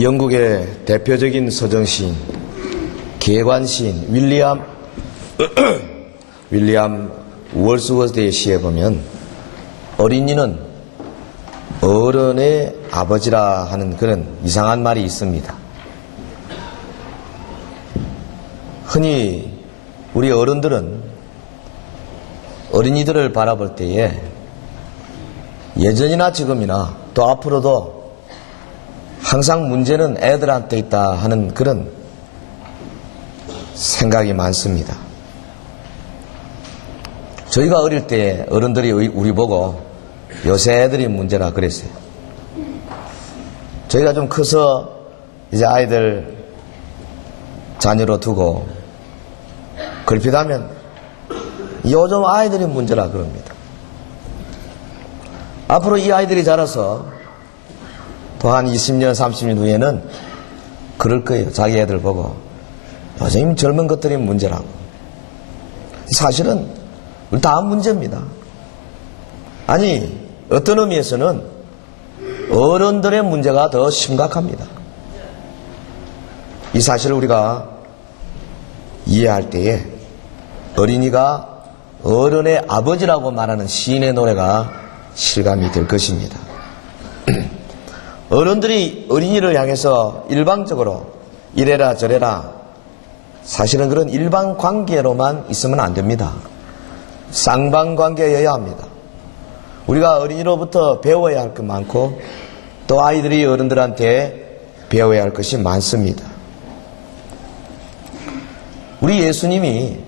영국의 대표적인 서정시인, 개관시인 윌리엄 월스워스의 시에 보면 어린이는 어른의 아버지라 하는 그런 이상한 말이 있습니다. 흔히 우리 어른들은 어린이들을 바라볼 때에 예전이나 지금이나 또 앞으로도 항상 문제는 애들한테 있다 하는 그런 생각이 많습니다. 저희가 어릴 때 어른들이 우리 보고 요새 애들이 문제라 그랬어요. 저희가 좀 커서 이제 아이들 자녀로 두고 걸핏하면 요즘 아이들이 문제라 그럽니다. 앞으로 이 아이들이 자라서 또 한 20년, 30년 후에는 그럴 거예요. 자기 애들 보고 요즘 젊은 것들이 문제라고. 사실은 다 문제입니다. 아니, 어떤 의미에서는 어른들의 문제가 더 심각합니다. 이 사실을 우리가 이해할 때에 어린이가 어른의 아버지라고 말하는 시인의 노래가 실감이 될 것입니다. 어른들이 어린이를 향해서 일방적으로 이래라 저래라, 사실은 그런 일방 관계로만 있으면 안 됩니다. 쌍방 관계여야 합니다. 우리가 어린이로부터 배워야 할 것 많고 또 아이들이 어른들한테 배워야 할 것이 많습니다. 우리 예수님이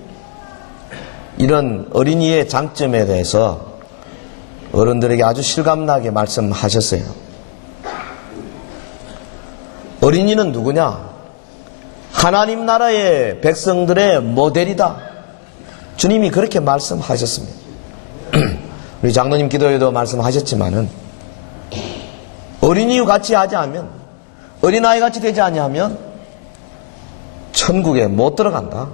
이런 어린이의 장점에 대해서 어른들에게 아주 실감나게 말씀하셨어요. 어린이는 누구냐? 하나님 나라의 백성들의 모델이다. 주님이 그렇게 말씀하셨습니다. 우리 장로님 기도에도 말씀하셨지만은 어린이 같이 하지 않으면, 어린아이 같이 되지 아니하면 천국에 못 들어간다.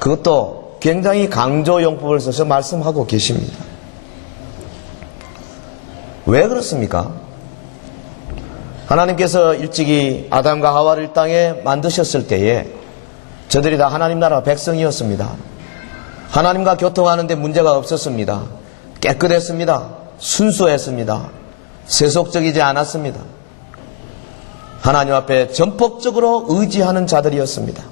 그것도 굉장히 강조용법을 써서 말씀하고 계십니다. 왜 그렇습니까? 하나님께서 일찍이 아담과 하와를 이 땅에 만드셨을 때에 저들이 다 하나님 나라 백성이었습니다. 하나님과 교통하는데 문제가 없었습니다. 깨끗했습니다. 순수했습니다. 세속적이지 않았습니다. 하나님 앞에 전폭적으로 의지하는 자들이었습니다.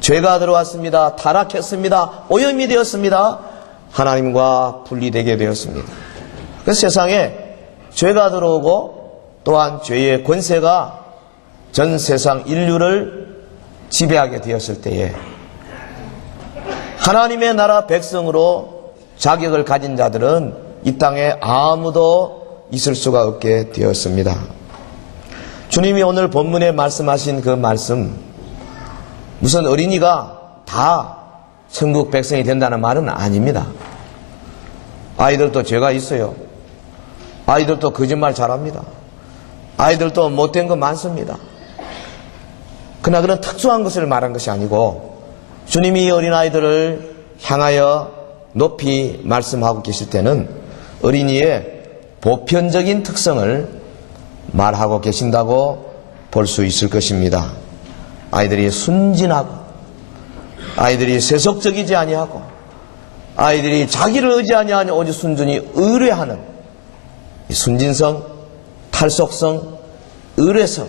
죄가 들어왔습니다. 타락했습니다. 오염이 되었습니다. 하나님과 분리되게 되었습니다. 그래서 세상에 죄가 들어오고 또한 죄의 권세가 전 세상 인류를 지배하게 되었을 때에 하나님의 나라 백성으로 자격을 가진 자들은 이 땅에 아무도 있을 수가 없게 되었습니다. 주님이 오늘 본문에 말씀하신 그 말씀, 무슨 어린이가 다 천국 백성이 된다는 말은 아닙니다. 아이들도 죄가 있어요. 아이들도 거짓말 잘합니다. 아이들도 못된 거 많습니다. 그러나 그런 특수한 것을 말한 것이 아니고 주님이 어린아이들을 향하여 높이 말씀하고 계실 때는 어린이의 보편적인 특성을 말하고 계신다고 볼 수 있을 것입니다. 아이들이 순진하고, 아이들이 세속적이지 아니하고, 아이들이 자기를 의지하지 아니 오직 순전히 의뢰하는 이 순진성, 탈속성, 의뢰성,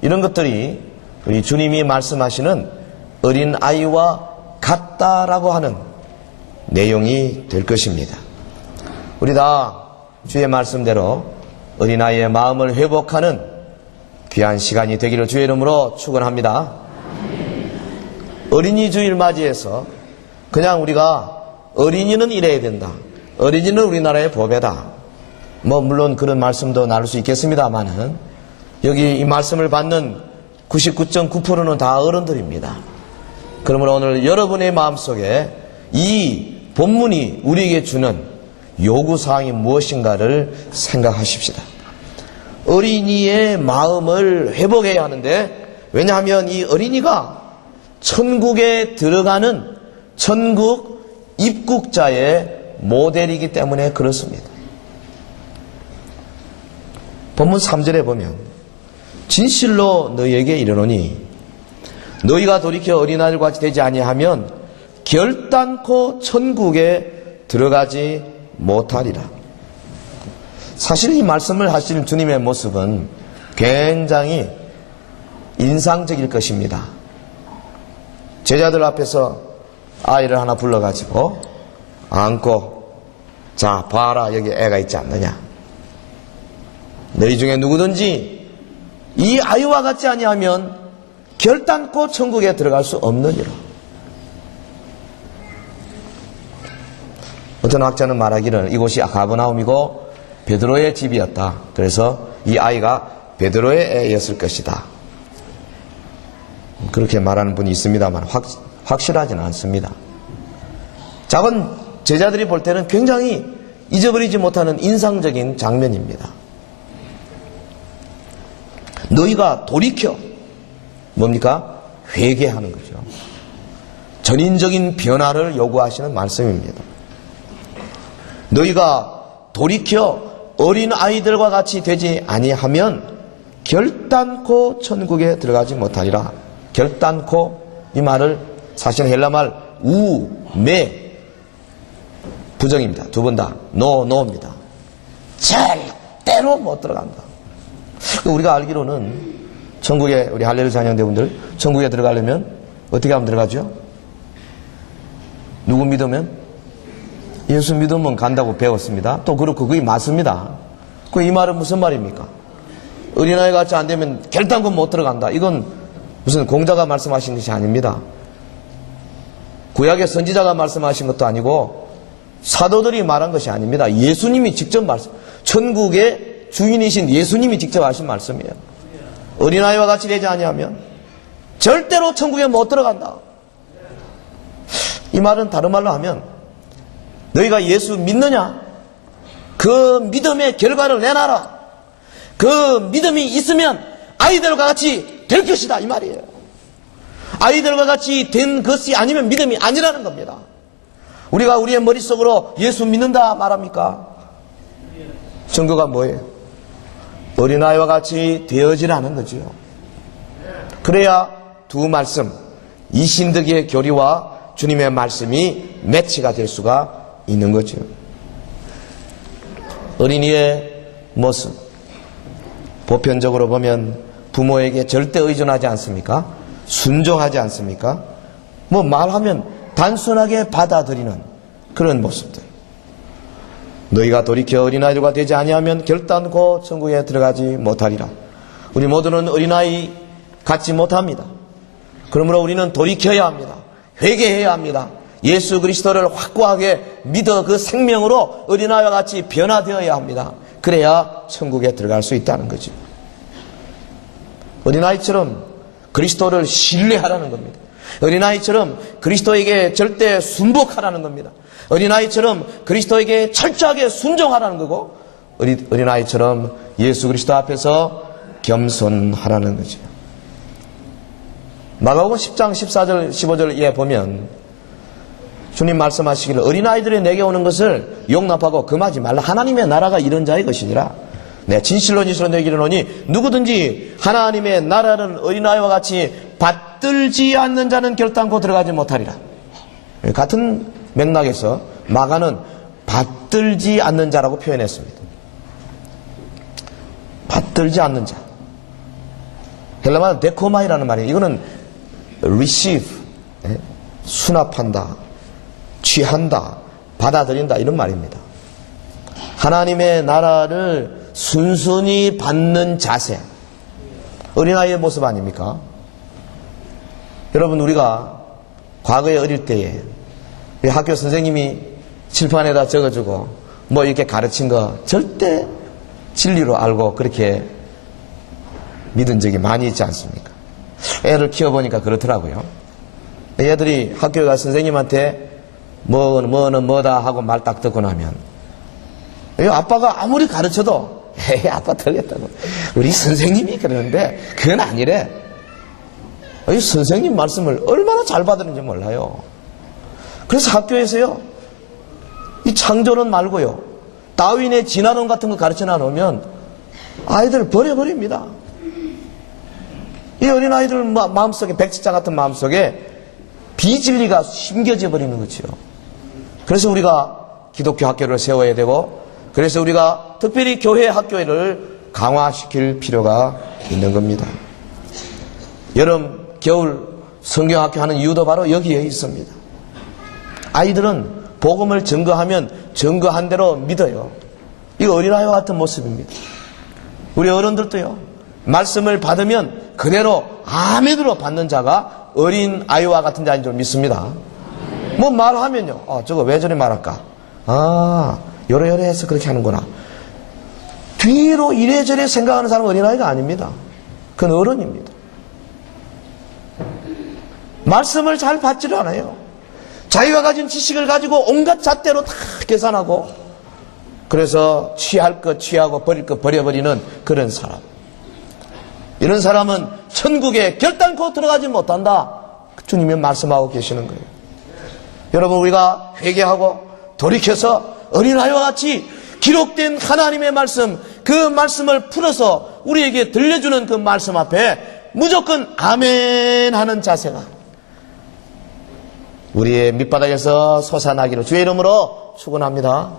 이런 것들이 우리 주님이 말씀하시는 어린아이와 같다라고 하는 내용이 될 것입니다. 우리 다 주의 말씀대로 어린아이의 마음을 회복하는 귀한 시간이 되기를 주의 이름으로 축원합니다. 어린이 주일 맞이해서 그냥 우리가 어린이는 이래야 된다, 어린이는 우리나라의 보배다, 물론 그런 말씀도 나눌 수 있겠습니다만은 여기 이 말씀을 받는 99.9%는 다 어른들입니다. 그러므로 오늘 여러분의 마음속에 이 본문이 우리에게 주는 요구사항이 무엇인가를 생각하십시다. 어린이의 마음을 회복해야 하는데, 왜냐하면 이 어린이가 천국에 들어가는 천국 입국자의 모델이기 때문에 그렇습니다. 본문 3절에 보면 진실로 너희에게 이르노니 너희가 돌이켜 어린아이들과 같이 되지 아니하면 결단코 천국에 들어가지 못하리라. 사실 이 말씀을 하시는 주님의 모습은 굉장히 인상적일 것입니다. 제자들 앞에서 아이를 하나 불러가지고 안고, 자 봐라, 여기 애가 있지 않느냐. 너희 중에 누구든지 이 아이와 같지 아니하면 결단코 천국에 들어갈 수 없느니라. 어떤 학자는 말하기를 이곳이 가버나움이고 베드로의 집이었다. 그래서 이 아이가 베드로의 애였을 것이다. 그렇게 말하는 분이 있습니다만 확실하지는 않습니다. 작은 제자들이 볼 때는 굉장히 잊어버리지 못하는 인상적인 장면입니다. 너희가 돌이켜 뭡니까? 회개하는 거죠. 전인적인 변화를 요구하시는 말씀입니다. 너희가 돌이켜 어린 아이들과 같이 되지 아니하면 결단코 천국에 들어가지 못하리라. 결단코, 이 말을 사실은 헬라말 우메 부정입니다. 두 번 다 노입니다. 절대로 못 들어간다. 우리가 알기로는 천국에, 우리 할렐루야 자녀분들 천국에 들어가려면 어떻게 하면 들어가죠? 누구 믿으면? 예수 믿으면 간다고 배웠습니다. 또 그렇고 그게 맞습니다. 이 말은 무슨 말입니까? 어린아이 같이 안 되면 결단코 못 들어간다. 이건 무슨 공자가 말씀하신 것이 아닙니다. 구약의 선지자가 말씀하신 것도 아니고 사도들이 말한 것이 아닙니다. 예수님이 직접 천국의 주인이신 예수님이 직접 하신 말씀이에요. 어린아이와 같이 되지 아니하면 절대로 천국에 못 들어간다. 이 말은 다른 말로 하면 너희가 예수 믿느냐? 그 믿음의 결과를 내놔라. 그 믿음이 있으면 아이들과 같이 될 것이다, 이 말이에요. 아이들과 같이 된 것이 아니면 믿음이 아니라는 겁니다. 우리가 우리의 머릿속으로 예수 믿는다 말합니까? 증거가 뭐예요? 어린아이와 같이 되어지라는 거지요. 그래야 두 말씀, 이 신득의 교리와 주님의 말씀이 매치가 될 수가 있는 거죠. 어린이의 모습, 보편적으로 보면 부모에게 절대 의존하지 않습니까? 순종하지 않습니까? 뭐 말하면 단순하게 받아들이는 그런 모습들. 너희가 돌이켜 어린아이들과 되지 아니하면 결단코 천국에 들어가지 못하리라. 우리 모두는 어린아이 갖지 못합니다. 그러므로 우리는 돌이켜야 합니다. 회개해야 합니다. 예수 그리스도를 확고하게 믿어 그 생명으로 어린아이와 같이 변화되어야 합니다. 그래야 천국에 들어갈 수 있다는 거죠. 어린아이처럼 그리스도를 신뢰하라는 겁니다. 어린아이처럼 그리스도에게 절대 순복하라는 겁니다. 어린아이처럼 그리스도에게 철저하게 순종하라는 거고, 어린아이처럼 예수 그리스도 앞에서 겸손하라는 거죠. 마가복음 10장 14절 15절에 보면 주님 말씀하시기를 어린아이들이 내게 오는 것을 용납하고 금하지 말라. 하나님의 나라가 이런 자의 것이니라. 네, 진실로 너희에게 이르노니 누구든지 하나님의 나라는 어린아이와 같이 받들지 않는 자는 결단코 들어가지 못하리라. 같은 맥락에서 마가는 받들지 않는 자라고 표현했습니다. 받들지 않는 자. 헬라말 데코마이라는 말이에요. 이거는 receive, 수납한다, 취한다, 받아들인다, 이런 말입니다. 하나님의 나라를 순순히 받는 자세, 어린아이의 모습 아닙니까? 여러분, 우리가 과거에 어릴 때에 학교 선생님이 칠판에다 적어주고 뭐 이렇게 가르친 거 절대 진리로 알고 그렇게 믿은 적이 많이 있지 않습니까? 애를 키워보니까 그렇더라고요. 애들이 학교에 가 선생님한테 뭐는 뭐다 하고 말 딱 듣고 나면 아빠가 아무리 가르쳐도 에이 아빠 틀렸다고 우리 선생님이 그러는데 그건 아니래. 이 선생님 말씀을 얼마나 잘 받았는지 몰라요. 그래서 학교에서요 이 창조론 말고요 다윈의 진화론 같은 거 가르쳐 놔놓으면 아이들 버려버립니다. 이 어린아이들 마음속에, 백지장 같은 마음속에 비진리가 심겨져 버리는 거죠. 그래서 우리가 기독교 학교를 세워야 되고, 그래서 우리가 특별히 교회 학교를 강화시킬 필요가 있는 겁니다. 여름, 겨울 성경학교 하는 이유도 바로 여기에 있습니다. 아이들은 복음을 증거하면 증거한 대로 믿어요. 이거 어린아이와 같은 모습입니다. 우리 어른들도요, 말씀을 받으면 그대로 아멘으로 받는 자가 어린 아이와 같은 자인 줄 믿습니다. 뭐 말하면요, 저거 왜 저리 말할까? 요래요래 해서 그렇게 하는구나. 뒤로 이래저래 생각하는 사람은 어린아이가 아닙니다. 그건 어른입니다. 말씀을 잘 받지를 않아요. 자기가 가진 지식을 가지고 온갖 잣대로 다 계산하고, 그래서 취할 것 취하고 버릴 것 버려버리는 그런 사람. 이런 사람은 천국에 결단코 들어가지 못한다. 주님이 말씀하고 계시는 거예요. 여러분, 우리가 회개하고 돌이켜서 어린아이와 같이 기록된 하나님의 말씀, 그 말씀을 풀어서 우리에게 들려주는 그 말씀 앞에 무조건 아멘 하는 자세가 우리의 밑바닥에서 솟아나기를 주의 이름으로 축원합니다.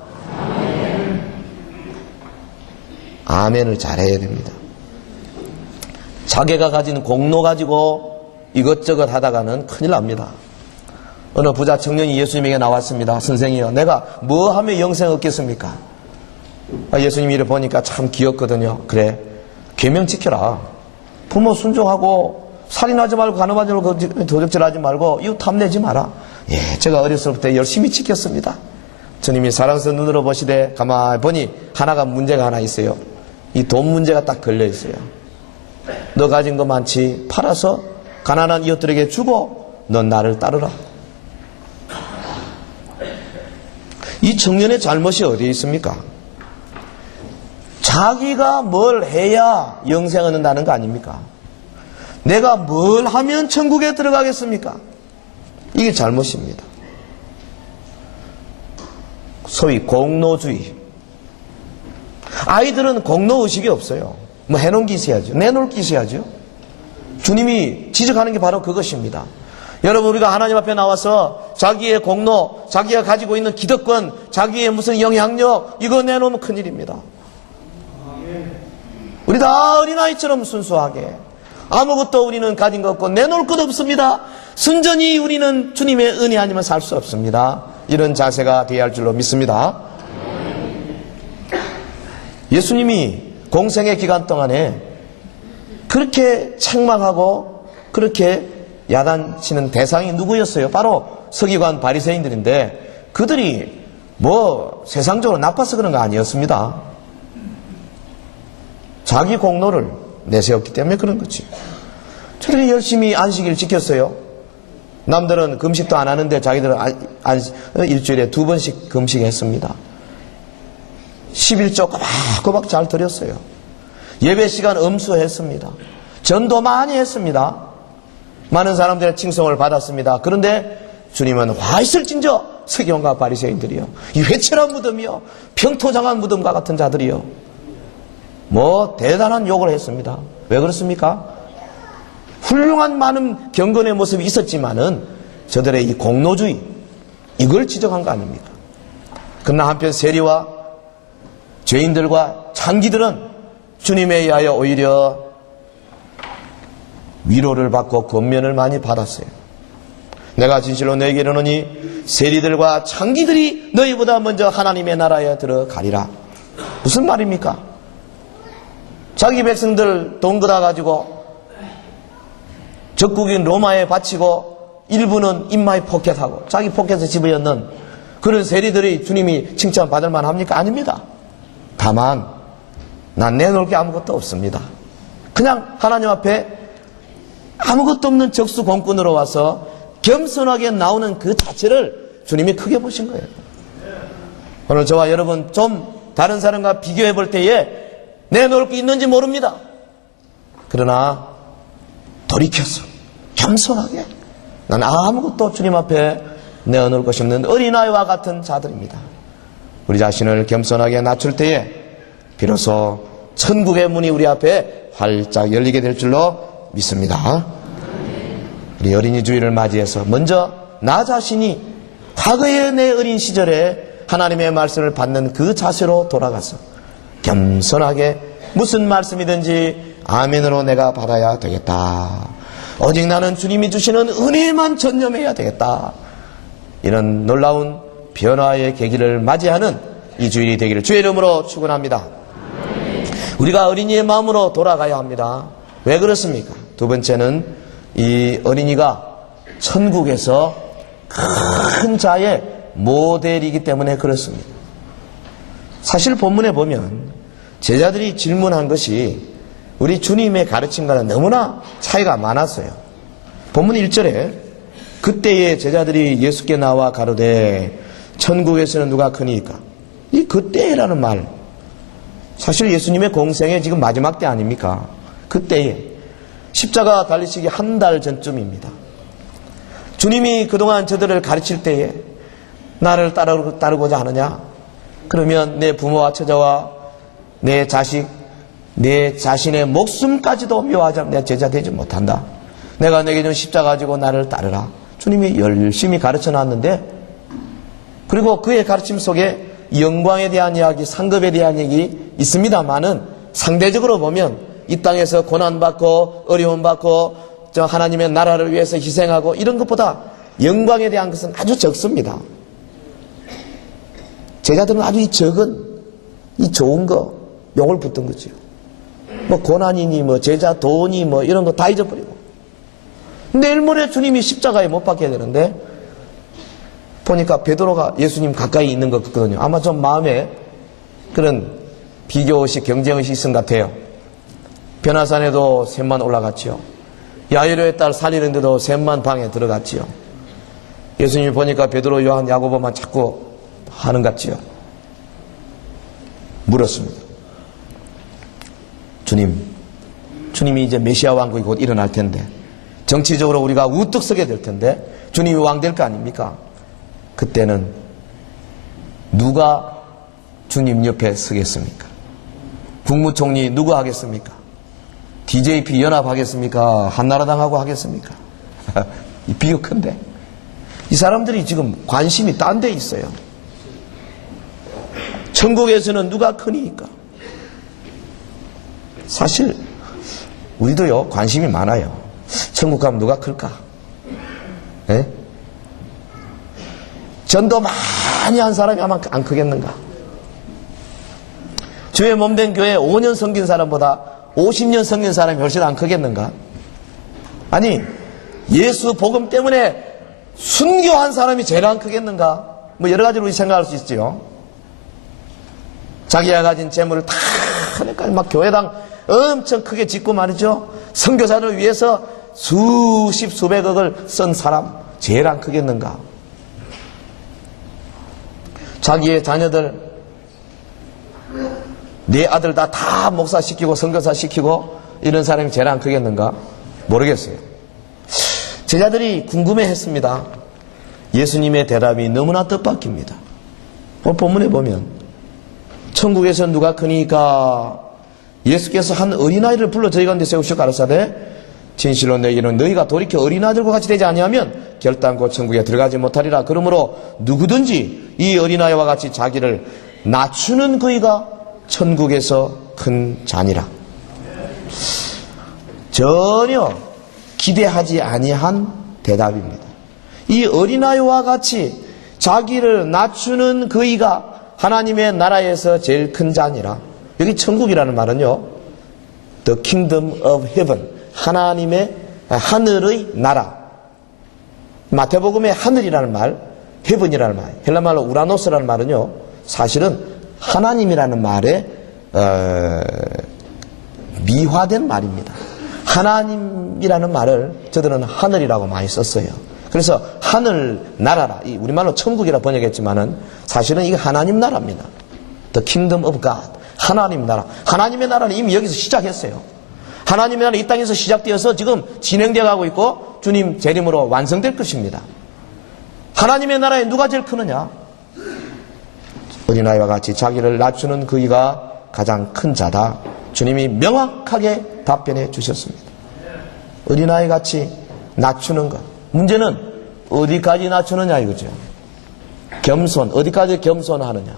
아멘을 잘해야 됩니다. 자기가 가진 공로 가지고 이것저것 하다가는 큰일 납니다. 어느 부자 청년이 예수님에게 나왔습니다. 선생이요, 내가 뭐 하면 영생 얻겠습니까? 예수님이 이를 보니까 참 귀엽거든요. 그래, 계명 지켜라. 부모 순종하고 살인하지 말고 간음하지 말고 도적질하지 말고 이웃 탐내지 마라. 예, 제가 어렸을 때 열심히 지켰습니다. 주님이 사랑스러운 눈으로 보시되 가만히 보니 문제가 하나 있어요. 이 돈 문제가 딱 걸려 있어요. 너 가진 거 많지? 팔아서 가난한 이웃들에게 주고 넌 나를 따르라. 이 청년의 잘못이 어디에 있습니까? 자기가 뭘 해야 영생 얻는다는 거 아닙니까? 내가 뭘 하면 천국에 들어가겠습니까? 이게 잘못입니다. 소위 공로주의. 아이들은 공로의식이 없어요. 뭐 해놓은 게 있어야죠. 내놓을 게 있어야죠. 주님이 지적하는 게 바로 그것입니다. 여러분, 우리가 하나님 앞에 나와서 자기의 공로, 자기가 가지고 있는 기득권, 자기의 무슨 영향력, 이거 내놓으면 큰일입니다. 우리 다 어린아이처럼 순수하게 아무것도 우리는 가진 것 없고 내놓을 것 없습니다. 순전히 우리는 주님의 은혜 아니면 살 수 없습니다. 이런 자세가 되어야 할 줄로 믿습니다. 예수님이 공생의 기간 동안에 그렇게 책망하고 그렇게 야단치는 대상이 누구였어요? 바로 서기관 바리새인들인데, 그들이 뭐 세상적으로 나빠서 그런 거 아니었습니다. 자기 공로를 내세웠기 때문에 그런 거지. 저들이 열심히 안식일 지켰어요. 남들은 금식도 안 하는데 자기들은 일주일에 2번씩 금식했습니다. 11조 꼬박꼬박 잘 드렸어요. 예배 시간 엄수했습니다. 전도 많이 했습니다. 많은 사람들의 칭송을 받았습니다. 그런데 주님은 화 있을진저 서기관과 바리새인들이요, 이 회칠한 무덤이요, 평토장한 무덤과 같은 자들이요, 뭐 대단한 욕을 했습니다. 왜 그렇습니까? 훌륭한 많은 경건의 모습이 있었지만은 저들의 이 공로주의, 이걸 지적한 거 아닙니까? 그러나 한편 세리와 죄인들과 창기들은 주님에 의하여 오히려 위로를 받고 권면을 많이 받았어요. 내가 진실로 너에게 이르노니 세리들과 창기들이 너희보다 먼저 하나님의 나라에 들어가리라. 무슨 말입니까? 자기 백성들 돈 걷어가지고 적국인 로마에 바치고 일부는 입마에 포켓하고 자기 포켓에 집어넣는 그런 세리들이 주님이 칭찬받을 만합니까? 아닙니다. 다만 난 내놓을 게 아무것도 없습니다. 그냥 하나님 앞에 아무것도 없는 적수공꾼으로 와서 겸손하게 나오는 그 자체를 주님이 크게 보신 거예요. 오늘 저와 여러분 좀 다른 사람과 비교해 볼 때에 내놓을 게 있는지 모릅니다. 그러나 돌이켜서 겸손하게 난 아무것도 주님 앞에 내어놓을 것이 없는 어린아이와 같은 자들입니다. 우리 자신을 겸손하게 낮출 때에 비로소 천국의 문이 우리 앞에 활짝 열리게 될 줄로 믿습니다. 우리 어린이 주일을 맞이해서 먼저 나 자신이 과거의 내 어린 시절에 하나님의 말씀을 받는 그 자세로 돌아가서 겸손하게 무슨 말씀이든지 아멘으로 내가 받아야 되겠다. 오직 나는 주님이 주시는 은혜만 전념해야 되겠다. 이런 놀라운 변화의 계기를 맞이하는 이 주일이 되기를 주의 이름으로 축원합니다. 우리가 어린이의 마음으로 돌아가야 합니다. 왜 그렇습니까? 두 번째는 이 어린이가 천국에서 큰 자의 모델이기 때문에 그렇습니다. 사실 본문에 보면 제자들이 질문한 것이 우리 주님의 가르침과는 너무나 차이가 많았어요. 본문 1절에 그때의 제자들이 예수께 나와 가로되 천국에서는 누가 크니까? 이 그때라는 말, 사실 예수님의 공생의 지금 마지막 때 아닙니까? 그때에 십자가 달리시기 한 달 전쯤입니다. 주님이 그동안 저들을 가르칠 때에 나를 따르고자 하느냐? 그러면 내 부모와 처자와 내 자식, 내 자신의 목숨까지도 미워하지 않으면 내 제자 되지 못한다. 내가 내게 준 십자가 가지고 나를 따르라. 주님이 열심히 가르쳐 놨는데, 그리고 그의 가르침 속에 영광에 대한 이야기, 상급에 대한 얘기 있습니다만은 상대적으로 보면 이 땅에서 고난받고 어려움받고 하나님의 나라를 위해서 희생하고 이런 것보다 영광에 대한 것은 아주 적습니다. 제자들은 아주 이 적은 이 좋은 거 욕을 붙던 거죠. 뭐 고난이니 뭐 제자 돈이 뭐 이런 거 다 잊어버리고. 내일 모레 주님이 십자가에 못 박혀야 되는데 보니까 베드로가 예수님 가까이 있는 것 같거든요. 아마 좀 마음에 그런 비교의식, 경쟁의식 있은 것 같아요. 변화산에도 셋만 올라갔지요. 야이로의 딸 살리는데도 셋만 방에 들어갔지요. 예수님이 보니까 베드로, 요한, 야고보만 자꾸 하는 것 같지요. 물었습니다. 주님이 이제 메시아 왕국이 곧 일어날 텐데 정치적으로 우리가 우뚝 서게 될 텐데 주님이 왕 될 거 아닙니까? 그때는 누가 주님 옆에 서겠습니까? 국무총리 누구 하겠습니까? DJP 연합 하겠습니까? 한나라당하고 하겠습니까? 이 비교 큰데 이 사람들이 지금 관심이 딴 데 있어요. 천국에서는 누가 크니까? 사실 우리도요 관심이 많아요. 천국 가면 누가 클까? 예? 전도 많이 한 사람이 아마 안 크겠는가? 주의 몸된 교회 5년 섬긴 사람보다 50년 섬긴 사람이 훨씬 안 크겠는가? 아니 예수 복음 때문에 순교한 사람이 제일 안 크겠는가? 뭐 여러 가지로 생각할 수 있지요. 자기가 가진 재물을 다 하니까 막 교회당 엄청 크게 짓고 말이죠. 선교사를 위해서 수십 수백억을 쓴 사람 제일 안 크겠는가? 자기의 자녀들 네 아들 다 목사 시키고 선교사 시키고 이런 사람이 제일 안 크겠는가? 모르겠어요. 제자들이 궁금해했습니다. 예수님의 대답이 너무나 뜻밖입니다. 오늘 본문에 보면 천국에서 누가 크니까 예수께서 한 어린아이를 불러 저희 가운데 세우시고 가르사대 진실로 너희는 너희가 돌이켜 어린아이들과 같이 되지 아니하면 결단코 천국에 들어가지 못하리라. 그러므로 누구든지 이 어린아이와 같이 자기를 낮추는 그이가 천국에서 큰 자니라. 전혀 기대하지 아니한 대답입니다. 이 어린아이와 같이 자기를 낮추는 그이가 하나님의 나라에서 제일 큰 자니라. 여기 천국이라는 말은요, The Kingdom of Heaven, 하나님의 하늘의 나라. 마태복음의 하늘이라는 말, Heaven이라는 말, 헬라말로 우라노스라는 말은요, 사실은 하나님이라는 말에 미화된 말입니다. 하나님이라는 말을 저들은 하늘이라고 많이 썼어요. 그래서 하늘 나라라, 우리말로 천국이라 번역했지만은 사실은 이게 하나님 나라입니다. The Kingdom of God, 하나님 나라. 하나님의 나라는 이미 여기서 시작했어요. 하나님의 나라는 이 땅에서 시작되어서 지금 진행되어 가고 있고 주님 재림으로 완성될 것입니다. 하나님의 나라에 누가 제일 크느냐? 어린아이와 같이 자기를 낮추는 그이가 가장 큰 자다. 주님이 명확하게 답변해 주셨습니다. 어린아이 같이 낮추는 것. 문제는 어디까지 낮추느냐 이거죠. 겸손, 어디까지 겸손하느냐.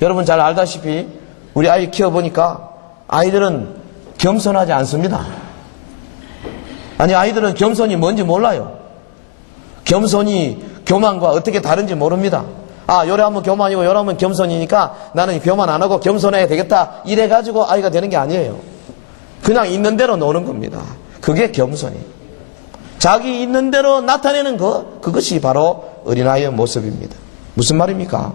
여러분 잘 알다시피 우리 아이 키워보니까 아이들은 겸손하지 않습니다. 아니, 아이들은 겸손이 뭔지 몰라요. 겸손이 교만과 어떻게 다른지 모릅니다. 아, 요래 하면 교만이고 요래 하면 겸손이니까 나는 교만 안 하고 겸손해야 되겠다, 이래가지고 아이가 되는 게 아니에요. 그냥 있는 대로 노는 겁니다. 그게 겸손이. 자기 있는 대로 나타내는 그것이 바로 어린아이의 모습입니다. 무슨 말입니까?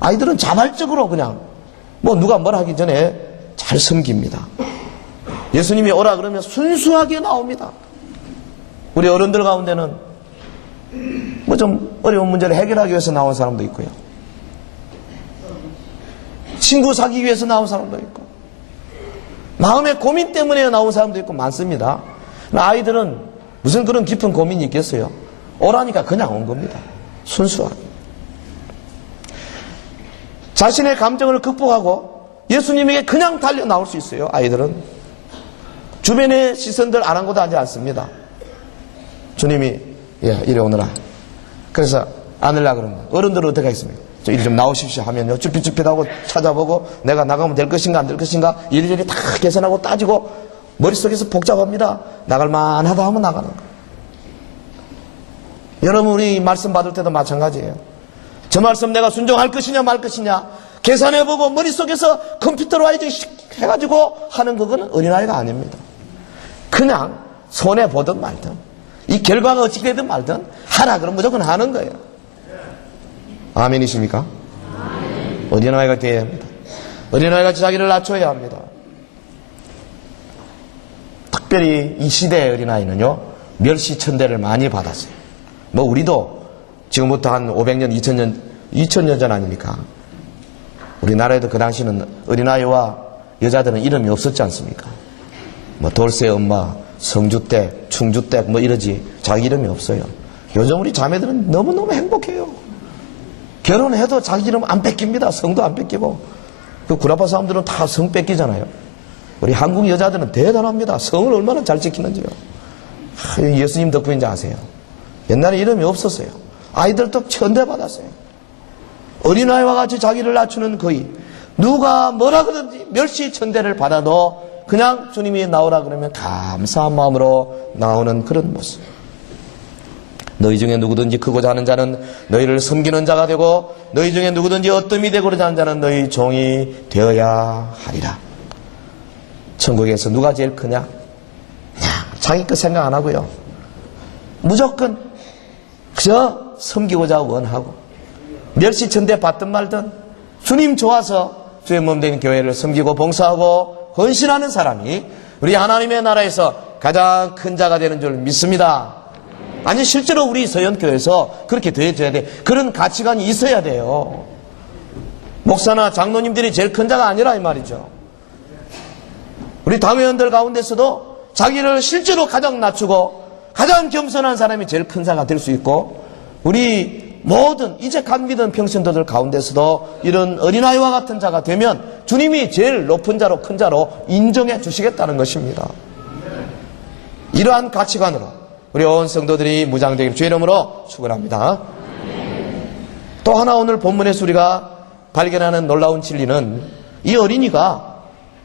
아이들은 자발적으로 그냥 누가 뭐라 하기 전에 잘 섬깁니다. 예수님이 오라 그러면 순수하게 나옵니다. 우리 어른들 가운데는 좀 어려운 문제를 해결하기 위해서 나온 사람도 있고요. 친구 사귀기 위해서 나온 사람도 있고, 마음의 고민 때문에 나온 사람도 있고 많습니다. 아이들은 무슨 그런 깊은 고민이 있겠어요? 오라니까 그냥 온 겁니다. 순수하게. 자신의 감정을 극복하고 예수님에게 그냥 달려 나올 수 있어요. 아이들은 주변의 시선들 아랑곳 하지 않습니다. 주님이 이리 오너라. 그래서 안으려고 그러면 어른들은 어떻게 하겠습니까? 저 이리 좀 나오십시오 하면요, 쭈삣쭈삣하고 찾아보고 내가 나가면 될 것인가 안 될 것인가 이리저리 다 계산하고 따지고 머릿속에서 복잡합니다. 나갈만하다 하면 나가는 거예요. 여러분, 우리 말씀 받을 때도 마찬가지예요. 저 말씀 내가 순종할 것이냐 말 것이냐 계산해보고 머릿속에서 컴퓨터로 해가지고 하는 그거는 어린아이가 아닙니다. 그냥 손해보든 말든 이 결과가 어떻게 되든 말든 하라 그러면 무조건 하는 거예요. 아멘이십니까? 아멘. 어린아이가 되어야 합니다. 어린아이가 자기를 낮춰야 합니다. 특별히 이 시대의 어린아이는요, 멸시천대를 많이 받았어요. 우리도 지금부터 한 500년, 2000년 전 아닙니까? 우리나라에도 그 당시는 어린아이와 여자들은 이름이 없었지 않습니까? 돌쇠 엄마, 성주댁, 충주댁 이러지 자기 이름이 없어요. 요즘 우리 자매들은 너무너무 행복해요. 결혼해도 자기 이름 안 뺏깁니다. 성도 안 뺏기고. 그 구라파 사람들은 다 성 뺏기잖아요. 우리 한국 여자들은 대단합니다. 성을 얼마나 잘 지키는지요. 예수님 덕분인지 아세요? 옛날에 이름이 없었어요. 아이들도 천대받았어요. 어린아이와 같이 자기를 낮추는 거의 누가 뭐라 그러든지 멸시천대를 받아도 그냥 주님이 나오라 그러면 감사한 마음으로 나오는 그런 모습. 너희 중에 누구든지 크고자 하는 자는 너희를 섬기는 자가 되고 너희 중에 누구든지 어뜸이 되고자 하는 자는 너희 종이 되어야 하리라. 천국에서 누가 제일 크냐? 그냥 자기 것 생각 안 하고요, 무조건 그저 섬기고자 원하고 멸시천대 받든 말든 주님 좋아서 주의 몸된 교회를 섬기고 봉사하고 헌신하는 사람이 우리 하나님의 나라에서 가장 큰 자가 되는 줄 믿습니다. 아니, 실제로 우리 서연교회에서 그렇게 되어줘야 돼. 그런 가치관이 있어야 돼요. 목사나 장로님들이 제일 큰 자가 아니라 이 말이죠. 우리 당회원들 가운데서도 자기를 실제로 가장 낮추고 가장 겸손한 사람이 제일 큰 자가 될 수 있고, 우리 모든 이제 갓 믿은 평신도들 가운데서도 이런 어린아이와 같은 자가 되면 주님이 제일 높은 자로 큰 자로 인정해 주시겠다는 것입니다. 이러한 가치관으로 우리 온 성도들이 무장되기를 주의 이름으로 축원합니다. 또 하나 오늘 본문에서 우리가 발견하는 놀라운 진리는 이 어린이가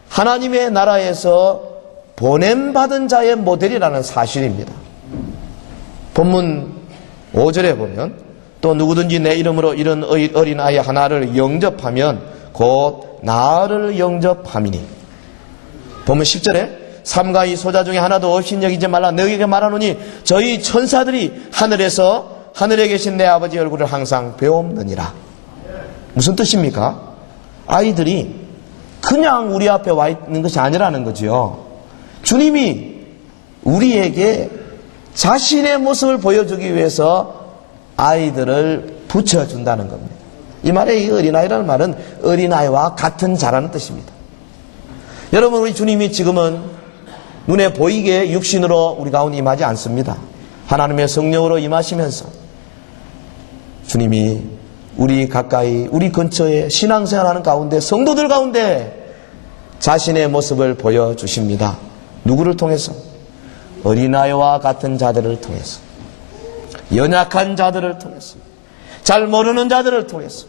하나님의 나라에서 보냄받은 자의 모델이라는 사실입니다. 본문 5절에 보면 또 누구든지 내 이름으로 이런 어린아이 하나를 영접하면 곧 나를 영접함이니. 본문 10절에 삼가 이 소자 중에 하나도 없인 여기지 말라 너희에게 말하노니 저희 천사들이 하늘에서 하늘에 계신 내 아버지 얼굴을 항상 배움느니라. 무슨 뜻입니까? 아이들이 그냥 우리 앞에 와 있는 것이 아니라는 거지요. 주님이 우리에게 자신의 모습을 보여주기 위해서 아이들을 붙여준다는 겁니다. 이 말에 이 어린아이라는 말은 어린아이와 같은 자라는 뜻입니다. 여러분, 우리 주님이 지금은 눈에 보이게 육신으로 우리 가운데 임하지 않습니다. 하나님의 성령으로 임하시면서 주님이 우리 가까이 우리 근처에 신앙생활하는 가운데 성도들 가운데 자신의 모습을 보여주십니다. 누구를 통해서? 어린아이와 같은 자들을 통해서, 연약한 자들을 통해서, 잘 모르는 자들을 통해서,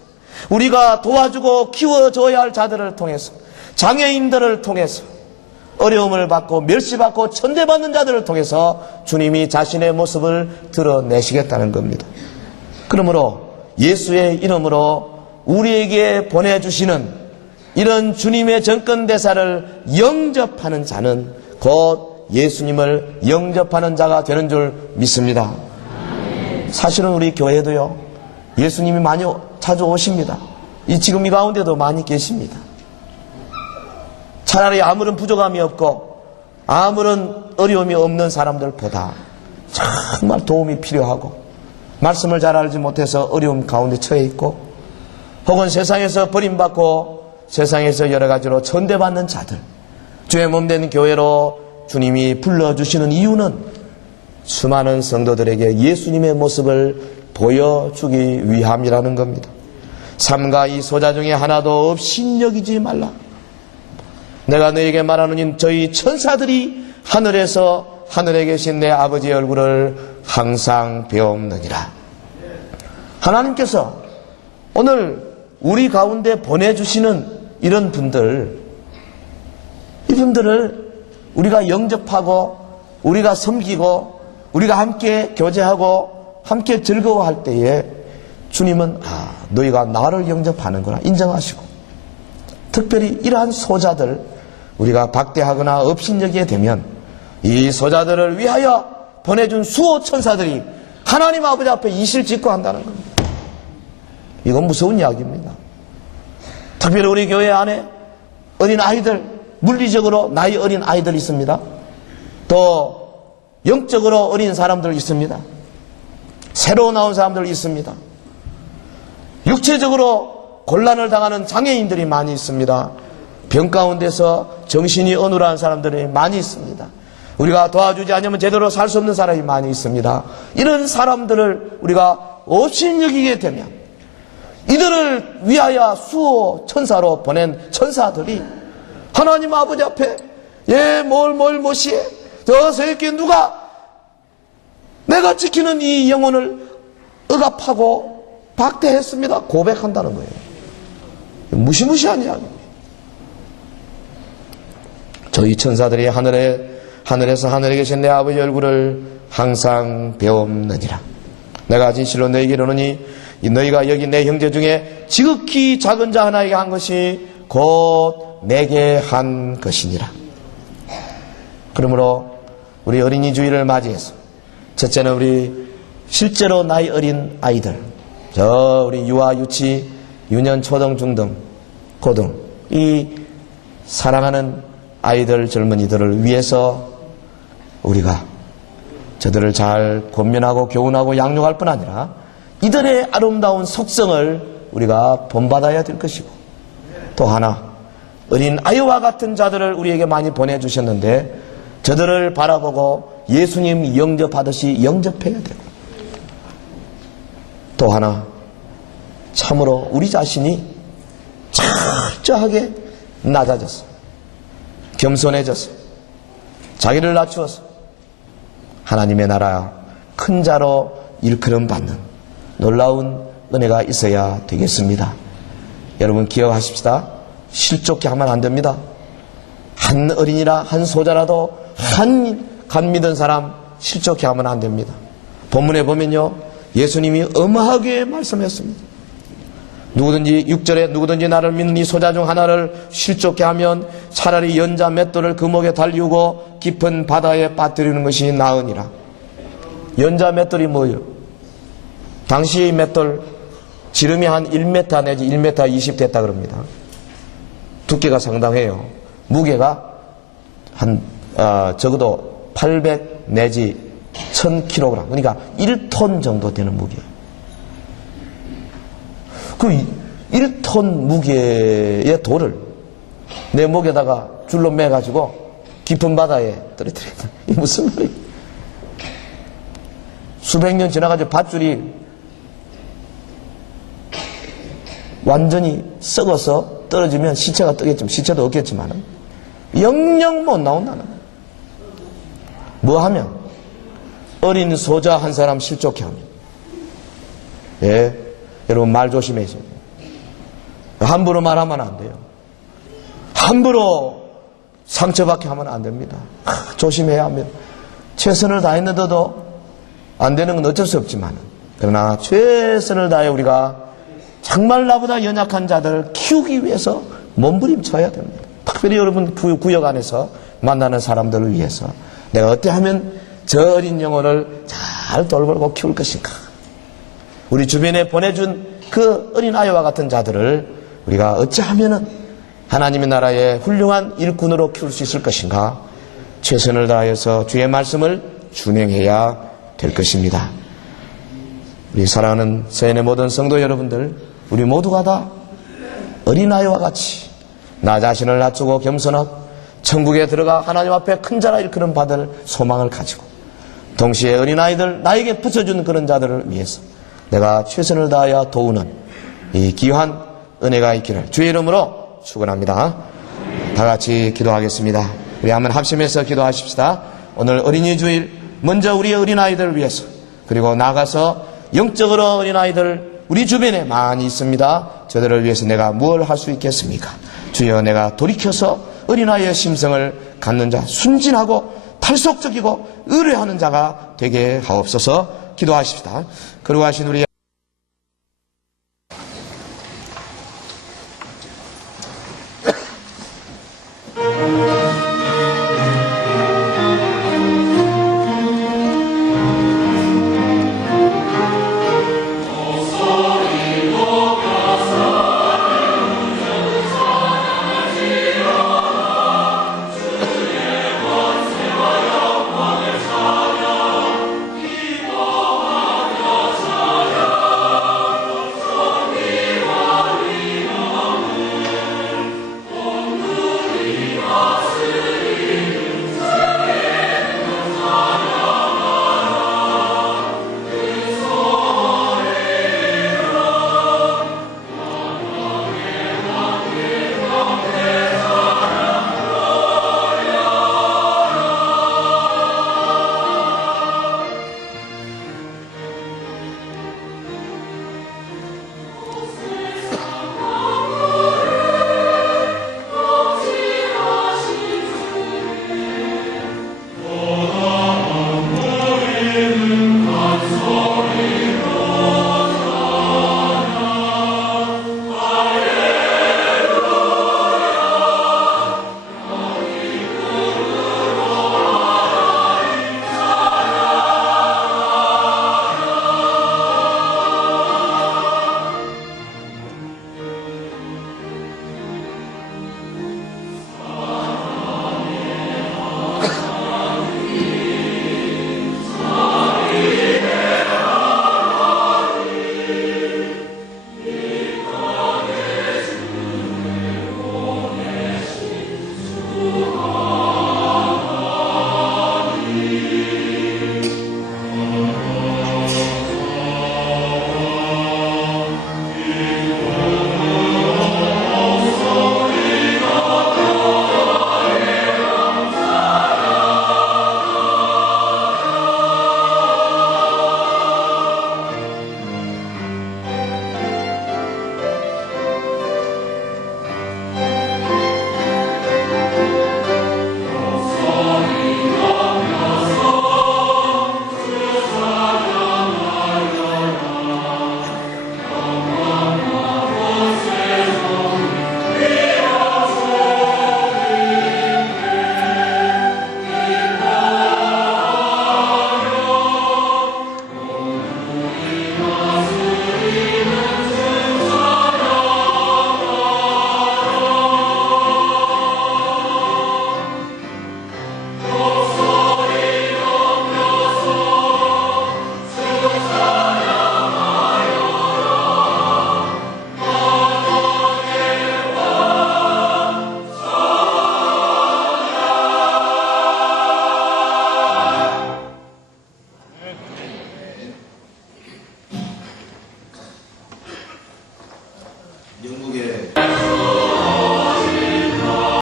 우리가 도와주고 키워줘야 할 자들을 통해서, 장애인들을 통해서, 어려움을 받고 멸시받고 천대받는 자들을 통해서 주님이 자신의 모습을 드러내시겠다는 겁니다. 그러므로 예수의 이름으로 우리에게 보내주시는 이런 주님의 정권대사를 영접하는 자는 곧 예수님을 영접하는 자가 되는 줄 믿습니다. 사실은 우리 교회도요, 예수님이 많이 자주 오십니다. 지금 이 가운데도 많이 계십니다. 차라리 아무런 부족함이 없고 아무런 어려움이 없는 사람들보다 정말 도움이 필요하고 말씀을 잘 알지 못해서 어려움 가운데 처해 있고 혹은 세상에서 버림받고 세상에서 여러 가지로 천대받는 자들, 주의 몸된 교회로 주님이 불러주시는 이유는 수많은 성도들에게 예수님의 모습을 보여주기 위함이라는 겁니다. 삼가 이 소자 중에 하나도 없인 여기지 말라. 내가 너에게 말하노니 저희 천사들이 하늘에서 하늘에 계신 내 아버지의 얼굴을 항상 배옵느니라. 하나님께서 오늘 우리 가운데 보내주시는 이런 분들, 이분들을 우리가 영접하고 우리가 섬기고 우리가 함께 교제하고 함께 즐거워할 때에 주님은 너희가 나를 영접하는구나 인정하시고, 특별히 이러한 소자들 우리가 박대하거나 업신여기게 되면 이 소자들을 위하여 보내준 수호 천사들이 하나님 아버지 앞에 이실 짓고 한다는 겁니다. 이건 무서운 이야기입니다. 특별히 우리 교회 안에 어린 아이들, 물리적으로 나이 어린 아이들 있습니다. 또 영적으로 어린 사람들 있습니다. 새로 나온 사람들 있습니다. 육체적으로 곤란을 당하는 장애인들이 많이 있습니다. 병 가운데서 정신이 어눌한 사람들이 많이 있습니다. 우리가 도와주지 않으면 제대로 살 수 없는 사람이 많이 있습니다. 이런 사람들을 우리가 업신여기게 되면 이들을 위하여 수호 천사로 보낸 천사들이 하나님 아버지 앞에 못이에 저 새끼 누가 내가 지키는 이 영혼을 억압하고 박대했습니다. 고백한다는 거예요. 무시무시한 이야기입니다. 저희 천사들이 하늘에서 하늘에 계신 내 아버지 얼굴을 항상 배옵느니라. 내가 진실로 너희에게 이르노니 너희가 여기 내 형제 중에 지극히 작은 자 하나에게 한 것이 곧 내게 한 것이니라. 그러므로 우리 어린이 주일을 맞이해서 첫째는 우리 실제로 나이 어린 아이들, 우리 유아, 유치, 유년, 초등, 중등, 고등, 이 사랑하는 아이들, 젊은이들을 위해서 우리가 저들을 잘 권면하고 교훈하고 양육할 뿐 아니라 이들의 아름다운 속성을 우리가 본받아야 될 것이고, 또 하나 어린 아이와 같은 자들을 우리에게 많이 보내주셨는데 저들을 바라보고 예수님 영접하듯이 영접해야 되고, 또 하나 참으로 우리 자신이 철저하게 낮아졌어, 겸손해져서 자기를 낮추어서 하나님의 나라 큰 자로 일컬음 받는 놀라운 은혜가 있어야 되겠습니다. 여러분 기억하십시다. 실족해 하면 안 됩니다. 한 어린이라 한 소자라도 간 믿은 사람 실족해 하면 안 됩니다. 본문에 보면요, 예수님이 엄하게 말씀했습니다. 누구든지 6절에 누구든지 나를 믿는 이 소자 중 하나를 실족해 하면 차라리 연자 맷돌을 그 목에 달리우고 깊은 바다에 빠뜨리는 것이 나으니라. 연자 맷돌이 뭐예요? 당시의 맷돌 지름이 한 1m 내지 1m 20 됐다 그럽니다. 두께가 상당해요. 무게가 한 적어도 800 내지 1000kg, 그러니까 1톤 정도 되는 무게예요. 그 1톤 무게의 돌을 내 목에다가 줄로 매가지고 깊은 바다에 떨어뜨린다. 이게 무슨 말이에요? 수백 년 지나가지고 밧줄이 완전히 썩어서 떨어지면 시체가 뜨겠지만, 시체도 없겠지만 영영 못 나온다는 거예요. 뭐 하면? 어린 소자 한 사람 실족해 하면. 예, 여러분 말 조심해야죠. 함부로 말하면 안 돼요. 함부로 상처받게 하면 안 됩니다. 조심해야 합니다. 최선을 다했는데도 안 되는 건 어쩔 수 없지만, 그러나 최선을 다해 우리가 정말 나보다 연약한 자들을 키우기 위해서 몸부림쳐야 됩니다. 특별히 여러분 구역 안에서 만나는 사람들을 위해서 내가 어떻게 하면 저 어린 영혼을 잘 돌보고 키울 것인가. 우리 주변에 보내준 그 어린 아이와 같은 자들을 우리가 어찌하면 하나님의 나라의 훌륭한 일꾼으로 키울 수 있을 것인가. 최선을 다해서 주의 말씀을 준행해야 될 것입니다. 우리 사랑하는 서연의 모든 성도 여러분들, 우리 모두가 다 어린아이와 같이 나 자신을 낮추고 겸손하고 천국에 들어가 하나님 앞에 큰 자라 일컬음 받을 소망을 가지고 동시에 어린아이들, 나에게 붙여준 그런 자들을 위해서 내가 최선을 다하여 도우는 이 귀한 은혜가 있기를 주의 이름으로 축원합니다. 다 같이 기도하겠습니다. 우리 한번 합심해서 기도하십시다. 오늘 어린이 주일 먼저 우리 어린아이들을 위해서, 그리고 나가서 영적으로 어린아이들 우리 주변에 많이 있습니다. 저들을 위해서 내가 무엇을 할 수 있겠습니까? 주여, 내가 돌이켜서 어린아이의 심성을 갖는 자, 순진하고 탈속적이고 의뢰하는 자가 되게 하옵소서. 기도하십시다. 그러고 하신 우리